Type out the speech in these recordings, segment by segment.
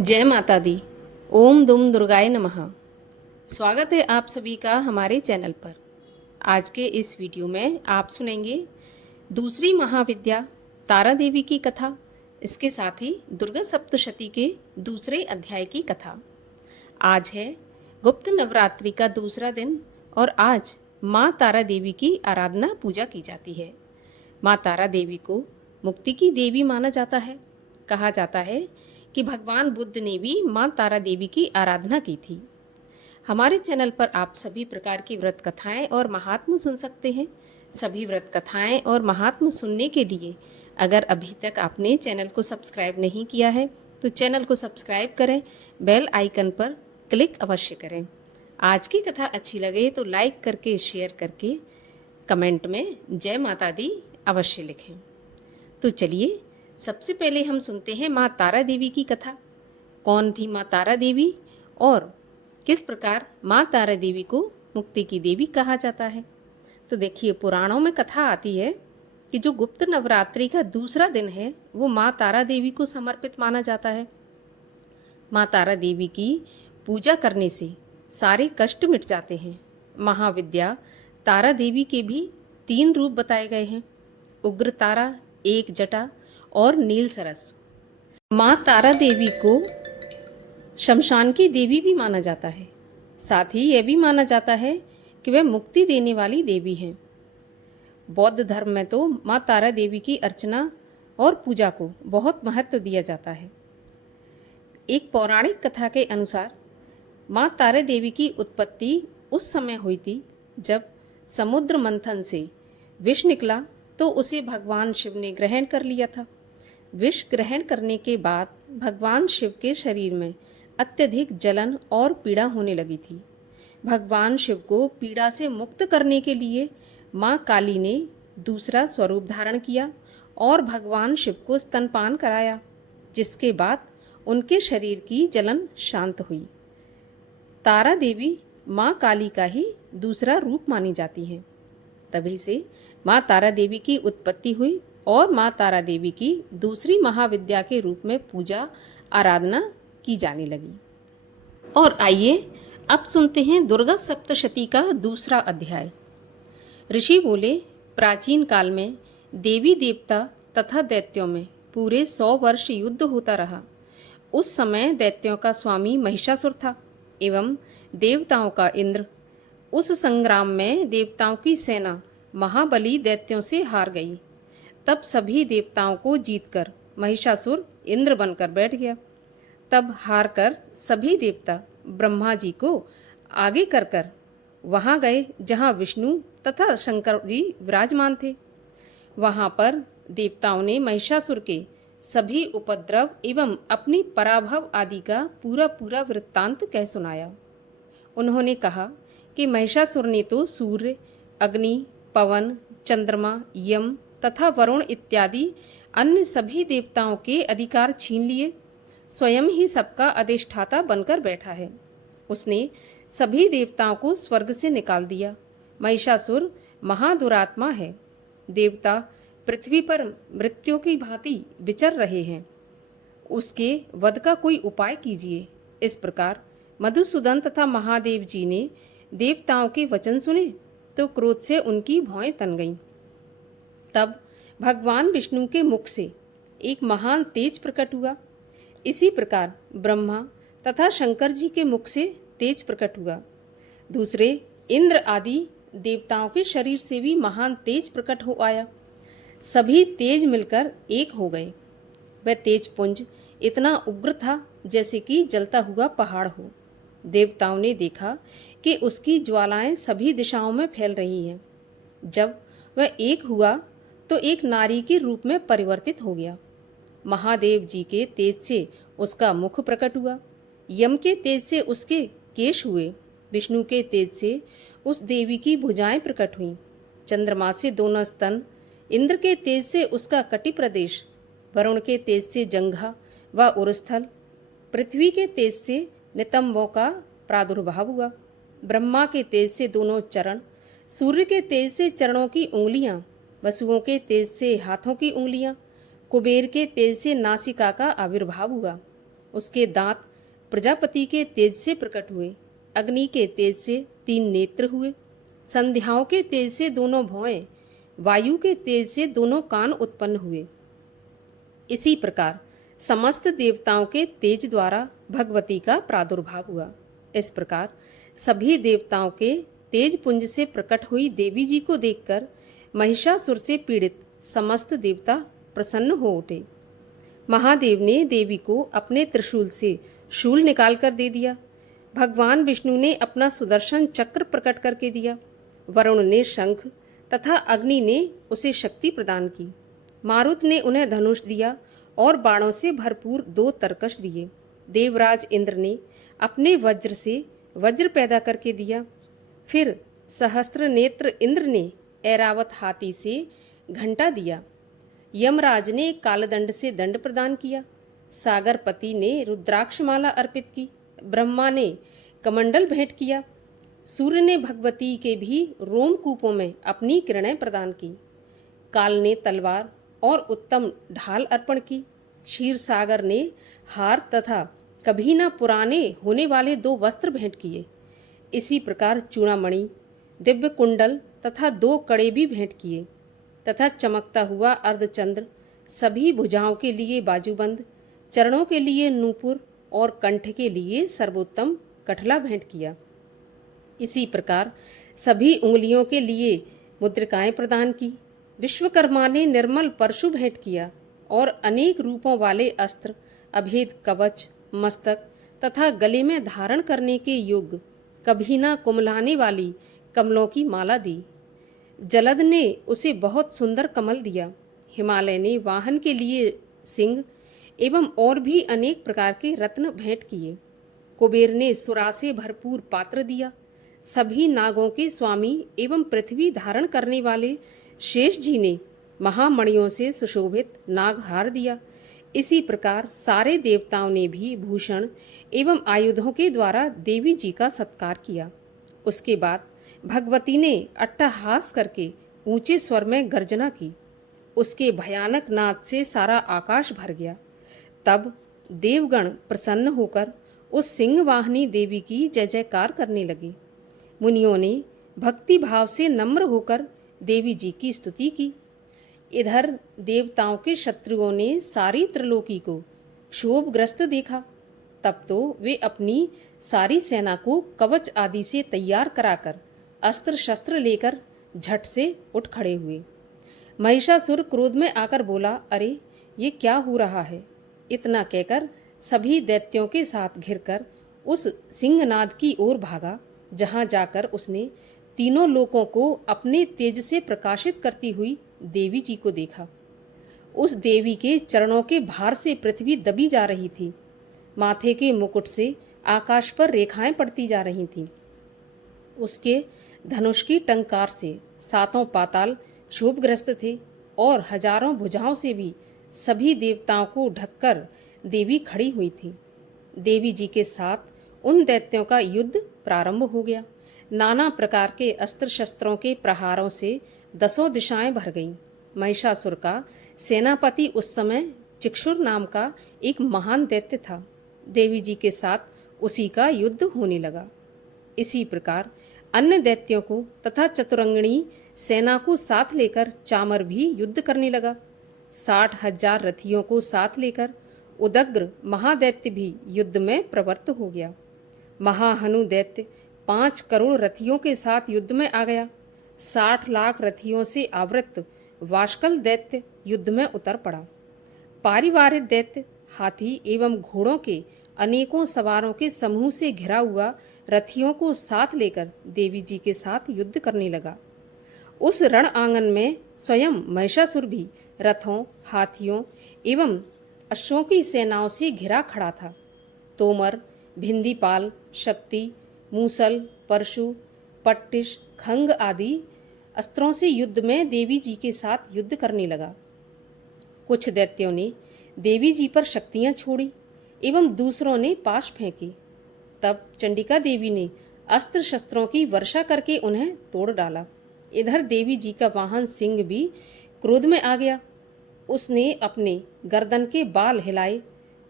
जय माता दी। ओम दुम दुर्गाय नमः। स्वागत है आप सभी का हमारे चैनल पर। आज के इस वीडियो में आप सुनेंगे दूसरी महाविद्या तारा देवी की कथा, इसके साथ ही दुर्गा सप्तशती के दूसरे अध्याय की कथा। आज है गुप्त नवरात्रि का दूसरा दिन और आज माँ तारा देवी की आराधना पूजा की जाती है। माँ तारा देवी को मुक्ति की देवी माना जाता है। कहा जाता है कि भगवान बुद्ध ने भी माँ तारा देवी की आराधना की थी। हमारे चैनल पर आप सभी प्रकार की व्रत कथाएं और महात्म सुन सकते हैं। सभी व्रत कथाएं और महात्म सुनने के लिए अगर अभी तक आपने चैनल को सब्सक्राइब नहीं किया है तो चैनल को सब्सक्राइब करें, बेल आइकन पर क्लिक अवश्य करें। आज की कथा अच्छी लगे तो लाइक करके, शेयर करके, कमेंट में जय माता दी अवश्य लिखें। तो चलिए सबसे पहले हम सुनते हैं माँ तारा देवी की कथा। कौन थी माँ तारा देवी और किस प्रकार माँ तारा देवी को मुक्ति की देवी कहा जाता है। तो देखिए, पुराणों में कथा आती है कि जो गुप्त नवरात्रि का दूसरा दिन है वो माँ तारा देवी को समर्पित माना जाता है। माँ तारा देवी की पूजा करने से सारे कष्ट मिट जाते हैं। महाविद्या तारा देवी के भी 3 रूप बताए गए हैं: उग्र तारा, एक जटा और नील सरस। माँ तारा देवी को शमशान की देवी भी माना जाता है। साथ ही यह भी माना जाता है कि वह मुक्ति देने वाली देवी हैं। बौद्ध धर्म में तो माँ तारा देवी की अर्चना और पूजा को बहुत महत्व दिया जाता है। एक पौराणिक कथा के अनुसार माँ तारा देवी की उत्पत्ति उस समय हुई थी जब समुद्र मंथन से विष निकला तो उसे भगवान शिव ने ग्रहण कर लिया था। विष ग्रहण करने के बाद भगवान शिव के शरीर में अत्यधिक जलन और पीड़ा होने लगी थी। भगवान शिव को पीड़ा से मुक्त करने के लिए माँ काली ने दूसरा स्वरूप धारण किया और भगवान शिव को स्तनपान कराया, जिसके बाद उनके शरीर की जलन शांत हुई। तारा देवी माँ काली का ही दूसरा रूप मानी जाती है। तभी से माँ तारा देवी की उत्पत्ति हुई और माँ तारा देवी की दूसरी महाविद्या के रूप में पूजा आराधना की जाने लगी। और आइए अब सुनते हैं दुर्गा सप्तशती का दूसरा अध्याय। ऋषि बोले, प्राचीन काल में देवी देवता तथा दैत्यों में पूरे 100 वर्ष युद्ध होता रहा। उस समय दैत्यों का स्वामी महिषासुर था एवं देवताओं का इंद्र। उस संग्राम में देवताओं की सेना महाबली दैत्यों से हार गई। तब सभी देवताओं को जीतकर महिषासुर इंद्र बनकर बैठ गया। तब हार कर सभी देवता ब्रह्मा जी को आगे कर वहाँ गए जहाँ विष्णु तथा शंकर जी विराजमान थे। वहाँ पर देवताओं ने महिषासुर के सभी उपद्रव एवं अपनी पराभव आदि का पूरा पूरा वृत्तांत कह सुनाया। उन्होंने कहा कि महिषासुर ने तो सूर्य, अग्नि, पवन, चंद्रमा, यम तथा वरुण इत्यादि अन्य सभी देवताओं के अधिकार छीन लिए। स्वयं ही सबका अधिष्ठाता बनकर बैठा है। उसने सभी देवताओं को स्वर्ग से निकाल दिया। महिषासुर महादुरात्मा है। देवता पृथ्वी पर मृत्यु की भांति विचर रहे हैं। उसके वध का कोई उपाय कीजिए। इस प्रकार मधुसूदन तथा महादेव जी ने देवताओं के वचन सुने तो क्रोध से उनकी भौएं तन गईं। तब भगवान विष्णु के मुख से एक महान तेज प्रकट हुआ। इसी प्रकार ब्रह्मा तथा शंकर जी के मुख से तेज प्रकट हुआ। दूसरे इंद्र आदि देवताओं के शरीर से भी महान तेज प्रकट हो आया। सभी तेज मिलकर एक हो गए। वह तेज पुंज इतना उग्र था जैसे कि जलता हुआ पहाड़ हो। देवताओं ने देखा कि उसकी ज्वालाएं सभी दिशाओं में फैल रही हैं। जब वह एक हुआ तो एक नारी के रूप में परिवर्तित हो गया। महादेव जी के तेज से उसका मुख प्रकट हुआ। यम के तेज से उसके केश हुए। विष्णु के तेज से उस देवी की भुजाएं प्रकट हुईं। चंद्रमा से दोनों स्तन, इंद्र के तेज से उसका कटि प्रदेश, वरुण के तेज से जंघा व उरस्थल, पृथ्वी के तेज से नितंबों का प्रादुर्भाव हुआ। ब्रह्मा के तेज से दोनों चरण, सूर्य के तेज से चरणों की उंगलियां, वसुओं के तेज से हाथों की उंगलियां, कुबेर के तेज से नासिका का आविर्भाव हुआ। उसके दांत प्रजापति के तेज से प्रकट हुए, अग्नि के तेज से 3 नेत्र हुए, संध्याओं के तेज से दोनों भौएं, वायु के तेज से दोनों कान उत्पन्न हुए। इसी प्रकार समस्त देवताओं के तेज द्वारा भगवती का प्रादुर्भाव हुआ। इस प्रकार सभी देवताओं के तेज पुंज से प्रकट हुई देवी जी को देखकर महिषासुर से पीड़ित समस्त देवता प्रसन्न हो उठे। महादेव ने देवी को अपने त्रिशूल से शूल निकाल कर दे दिया। भगवान विष्णु ने अपना सुदर्शन चक्र प्रकट करके दिया। वरुण ने शंख तथा अग्नि ने उसे शक्ति प्रदान की। मारुत ने उन्हें धनुष दिया और बाणों से भरपूर 2 तरकश दिए। देवराज इंद्र ने अपने वज्र से वज्र पैदा करके दिया। फिर सहस्त्र नेत्र इंद्र ने ऐरावत हाथी से घंटा दिया। यमराज ने कालदंड से दंड प्रदान किया। सागरपति ने रुद्राक्षमाला अर्पित की। ब्रह्मा ने कमंडल भेंट किया। सूर्य ने भगवती के भी रोमकूपों में अपनी किरणें प्रदान की। काल ने तलवार और उत्तम ढाल अर्पण की। क्षीर सागर ने हार तथा कभी न पुराने होने वाले 2 वस्त्र भेंट किए। इसी प्रकार चूड़ामणि, दिव्य कुंडल तथा 2 कड़े भी भेंट किए तथा चमकता हुआ अर्धचंद्र, सभी भुजाओं के लिए बाजूबंद, चरणों के लिए नूपुर और कंठ के लिए सर्वोत्तम कठला भेंट किया। इसी प्रकार सभी उंगलियों के लिए मुद्रिकाएं प्रदान की। विश्वकर्मा ने निर्मल परशु भेंट किया और अनेक रूपों वाले अस्त्र, अभेद कवच, मस्तक तथा गले में धारण करने के योग्य कभी ना कुमलाने वाली कमलों की माला दी। जलद ने उसे बहुत सुंदर कमल दिया। हिमालय ने वाहन के लिए सिंह एवं और भी अनेक प्रकार के रत्न भेंट किए। कुबेर ने सुरा से भरपूर पात्र दिया। सभी नागों के स्वामी एवं पृथ्वी धारण करने वाले शेष जी ने महामणियों से सुशोभित नागहार दिया। इसी प्रकार सारे देवताओं ने भी भूषण एवं आयुधों के द्वारा देवी जी का सत्कार किया। उसके बाद भगवती ने अट्टहास करके ऊंचे स्वर में गर्जना की। उसके भयानक नाद से सारा आकाश भर गया। तब देवगण प्रसन्न होकर उस सिंह वाहिनी देवी की जय जयकार करने लगे। मुनियों ने भक्ति भाव से नम्र होकर देवी जी की स्तुति की। इधर देवताओं के शत्रुओं ने सारी त्रिलोकी को क्षोभग्रस्त देखा। तब तो वे अपनी सारी सेना को कवच आदि से तैयार कराकर अस्त्र शस्त्र लेकर झट से उठ खड़े हुए। महिषासुर क्रोध में आकर बोला, अरे ये क्या हो रहा है? इतना कहकर सभी दैत्यों के साथ घिरकर उस सिंहनाद की ओर भागा, जहां जाकर उसने तीनों लोकों को अपने तेज से प्रकाशित करती हुई देवी जी को देखा। उस देवी के चरणों के भार से पृथ्वी दबी जा रही थी। माथे के मुकुट से आकाश पर रेखाएं पड़ती जा रही थीं। उसके धनुष की टंकार से 7 पाताल क्षोभग्रस्त थे और हजारों भुजाओं से भी सभी देवताओं को ढककर देवी खड़ी हुई थी। देवी जी के साथ उन दैत्यों का युद्ध प्रारंभ हो गया। नाना प्रकार के अस्त्र शस्त्रों के प्रहारों से 10 दिशाएं भर गईं। महिषासुर का सेनापति उस समय चिक्षुर नाम का एक महान दैत्य था। देवी जी के साथ उसी का युद्ध होने लगा। इसी प्रकार अन्य दैत्यों को तथा चतुरंगिणी सेना को साथ लेकर चामर भी युद्ध करने लगा। 60,000 रथियों को साथ लेकर उदग्र महादैत्य भी युद्ध में प्रवृत्त हो गया। महाहनु दैत्य 5 करोड़ रथियों के साथ युद्ध में आ गया। 60 लाख रथियों से आवृत वाष्कल दैत्य युद्ध में उतर पड़ा। पारिवारिक दैत्य हाथी एवं घोड़ों के अनेकों सवारों के समूह से घिरा हुआ रथियों को साथ लेकर देवी जी के साथ युद्ध करने लगा। उस रण आंगन में स्वयं महिषासुर भी रथों, हाथियों एवं अश्वों की सेनाओं से घिरा खड़ा था। तोमर, भिंदीपाल, शक्ति, मूसल, परशु, पट्टिश, खंग आदि अस्त्रों से युद्ध में देवी जी के साथ युद्ध करने लगा। कुछ दैत्यों ने देवी जी पर शक्तियां छोड़ी एवं दूसरों ने पाश फेंके। तब चंडिका देवी ने अस्त्र शस्त्रों की वर्षा करके उन्हें तोड़ डाला। इधर देवी जी का वाहन सिंह भी क्रोध में आ गया। उसने अपने गर्दन के बाल हिलाए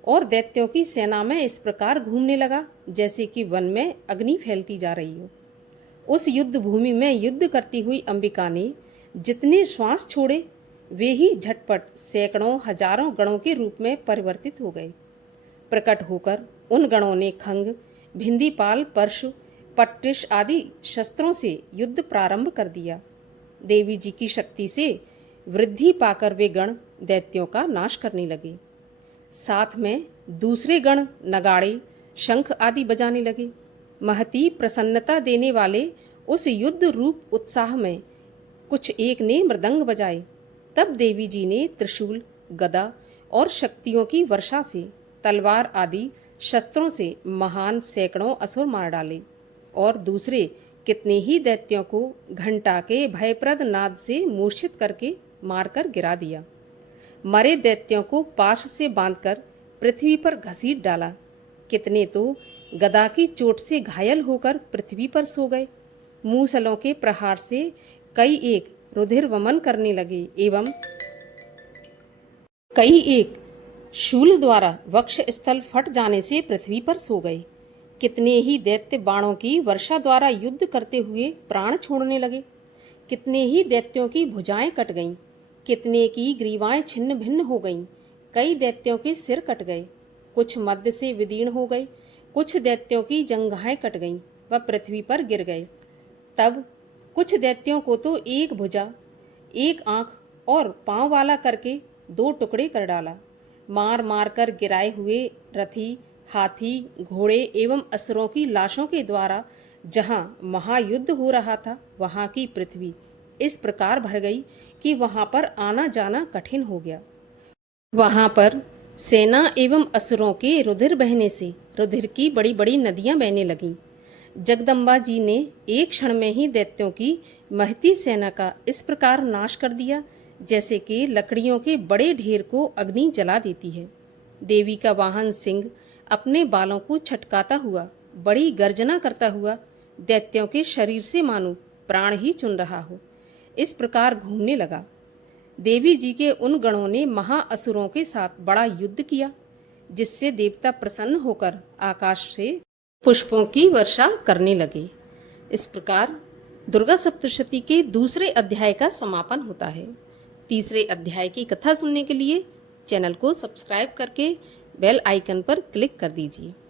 और दैत्यों की सेना में इस प्रकार घूमने लगा जैसे कि वन में अग्नि फैलती जा रही हो। उस युद्ध भूमि में युद्ध करती हुई अंबिका ने जितने श्वास छोड़े वे ही झटपट सैकड़ों हजारों गणों के रूप में परिवर्तित हो गए। प्रकट होकर उन गणों ने खंग, भिंदीपाल, परशु, पट्टिश आदि शस्त्रों से युद्ध प्रारंभ कर दिया। देवी जी की शक्ति से वृद्धि पाकर वे गण दैत्यों का नाश करने लगे। साथ में दूसरे गण नगाड़े, शंख आदि बजाने लगे। महती प्रसन्नता देने वाले उस युद्ध रूप उत्साह में कुछ एक ने मृदंग बजाए। तब देवी जी ने त्रिशूल, गदा और शक्तियों की वर्षा से, तलवार आदि शस्त्रों से महान सैकड़ों असुर मार डाले और दूसरे कितने ही दैत्यों को घंटा के भयप्रद नाद से मूर्छित करके मारकर गिरा दिया। मरे दैत्यों को पाश से बांधकर पृथ्वी पर घसीट डाला। कितने तो गदा की चोट से घायल होकर पृथ्वी पर सो गए। मूसलों के प्रहार से कई एक रुधिर वमन करने लगे एवं कई एक शूल द्वारा वक्ष स्थल फट जाने से पृथ्वी पर सो गए। कितने ही दैत्य बाणों की वर्षा द्वारा युद्ध करते हुए प्राण छोड़ने लगे। कितने ही दैत्यों की भुजाएं कट गईं, कितने की ग्रीवाएं छिन्न भिन्न हो गईं। कई दैत्यों के सिर कट गए, कुछ मध्य से विदीर्ण हो गए। कुछ दैत्यों की जंघाएं कट गईं व पृथ्वी पर गिर गए। तब कुछ दैत्यों को तो एक भुजा, एक आंख और पांव वाला करके 2 टुकड़े कर डाला। मार मार कर गिराए हुए रथी, हाथी, घोड़े एवं असुरों की लाशों के द्वारा जहां महायुद्ध हो रहा था वहां की पृथ्वी इस प्रकार भर गई कि वहां पर आना जाना कठिन हो गया। वहां पर सेना एवं असुरों के रुधिर बहने से रुधिर की बड़ी बड़ी नदियां बहने लगीं। जगदम्बा जी ने एक क्षण में ही दैत्यों की महती सेना का इस प्रकार नाश कर दिया जैसे कि लकड़ियों के बड़े ढेर को अग्नि जला देती है। देवी का वाहन सिंह अपने बालों को छटकाता हुआ, बड़ी गर्जना करता हुआ दैत्यों के शरीर से मानो प्राण ही चुन रहा हो, इस प्रकार घूमने लगा। देवी जी के उन गणों ने महाअसुरों के साथ बड़ा युद्ध किया, जिससे देवता प्रसन्न होकर आकाश से पुष्पों की वर्षा करने लगे। इस प्रकार दुर्गा सप्तशती के दूसरे अध्याय का समापन होता है। तीसरे अध्याय की कथा सुनने के लिए चैनल को सब्सक्राइब करके बेल आइकन पर क्लिक कर दीजिए।